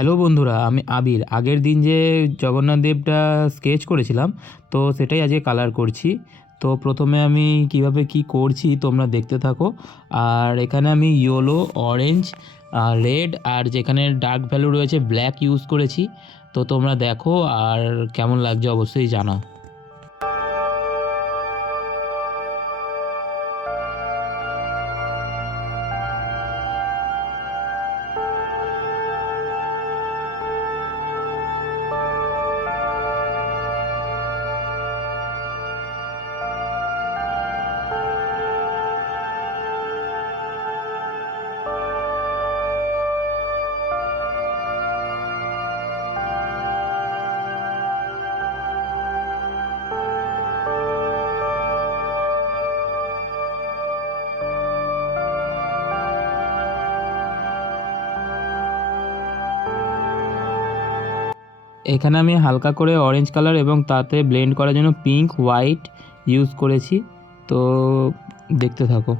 Hello বন্ধুরা, আমি আবির। আগের দিন যে জগন্নাথ দেবটা স্কেচ করেছিলাম, তো সেটাই আজকে কালার করছি। তো প্রথমে আমি কিভাবে কি করছি তোমরা দেখতে থাকো। আর এখানে আমি ইয়েলো, অরেঞ্জ আর রেড, আর যেখানে ডার্ক ভ্যালু রয়েছে ব্ল্যাক ইউজ করেছি। তো তোমরা দেখো আর কেমন লাগছে অবশ্যই জানাও। এখানে আমি হালকা করে অরেঞ্জ কালার এবং তাতে ব্লেন্ড করার জন্য পিঙ্ক, হোয়াইট ইউজ করেছি। তো দেখতে থাকো।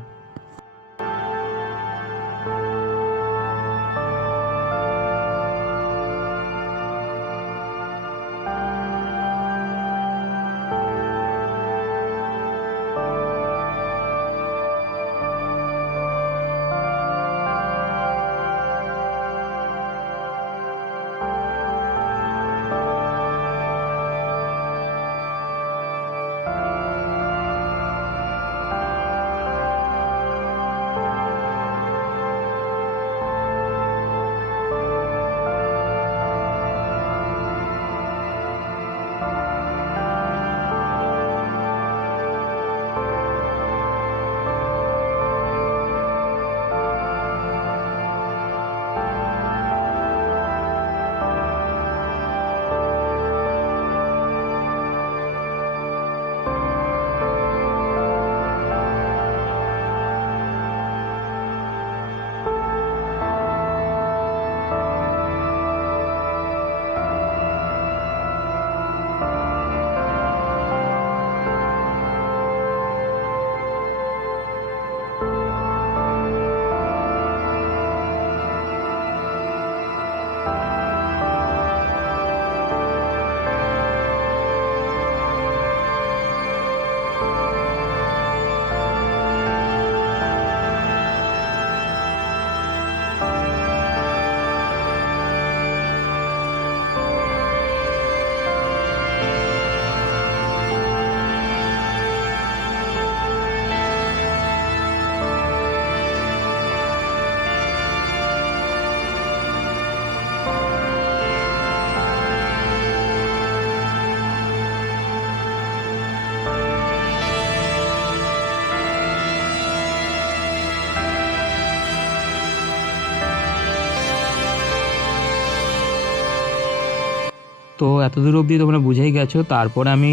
তো এতদূর অবধি তোমরা বুঝেই গেছো। তারপরে আমি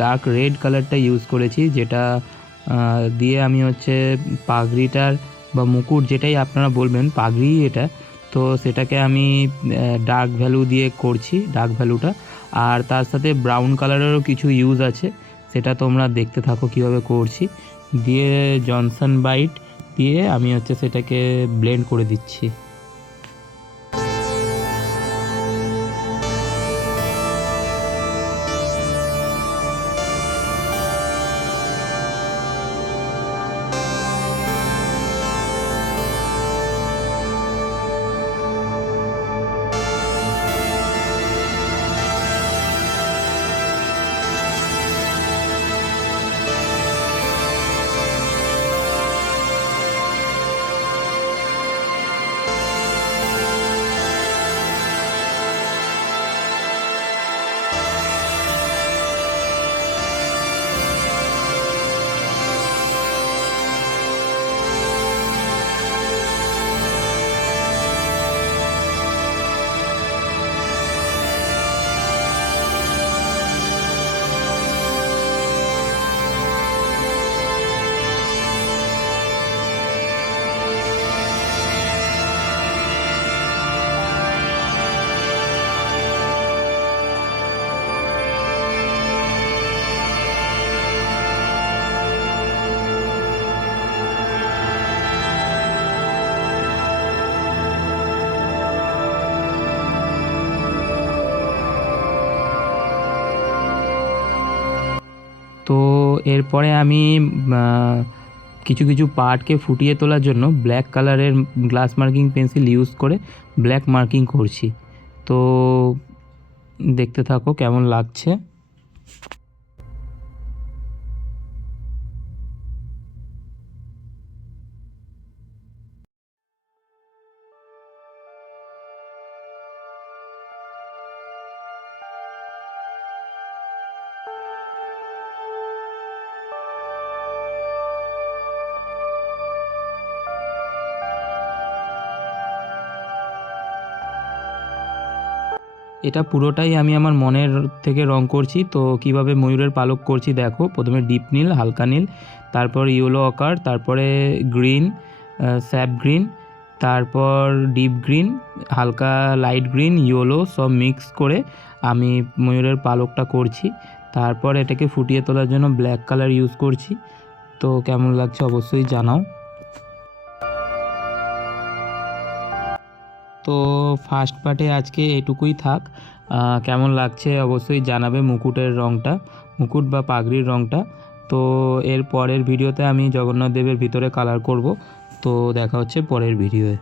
ডার্ক রেড কালারটা ইউজ করেছি, যেটা দিয়ে আমি হচ্ছে পাগড়িটার বা মুকুট যেটাই আপনারা বলবেন, পাগড়ি এটা। তো সেটাকে আমি ডার্ক ভ্যালু দিয়ে করছি, ডার্ক ভ্যালুটা। আর তার সাথে ব্রাউন কালারেরও কিছু ইউজ আছে, সেটা তোমরা দেখতে থাকো কীভাবে করছি। দিয়ে জনসন বাইট দিয়ে আমি হচ্ছে সেটাকে ব্লেন্ড করে দিচ্ছি। তো এরপরে আমি কিছু কিছু পার্টকে ফুটিয়ে তোলার জন্য ব্ল্যাক কালারের গ্লাস মার্কিং পেন্সিল ইউজ করে ব্ল্যাক মার্কিং করছি। তো দেখতে থাকো কেমন লাগছে। এটা পুরোটাই আমি আমার মনের থেকে রং করছি। তো কিভাবে ময়ূরের পালক করছি দেখো। প্রথমে ডিপ নীল, হালকা নীল, তারপর ইয়েলো অকার, তারপরে গ্রিন, স্যাপ গ্রিন, তারপর ডিপ গ্রিন, হালকা লাইট গ্রিন, ইয়েলো সব মিক্স করে আমি ময়ূরের পালকটা করছি। তারপর এটাকে ফুটিয়ে তোলার জন্য ব্ল্যাক কালার ইউজ করছি। তো কেমন লাগছে অবশ্যই জানাও। তো ফার্স্ট পার্টে আজকে এটুকুই থাক। কেমন লাগছে অবশ্যই জানাবে মুকুটের রঙটা, মুকুট বা পাগড়ির রঙটা। তো এর পরের ভিডিওতে আমি জগন্নাথ দেবের ভিতরে কালার করব। তো দেখা হচ্ছে পরের ভিডিওয়ে।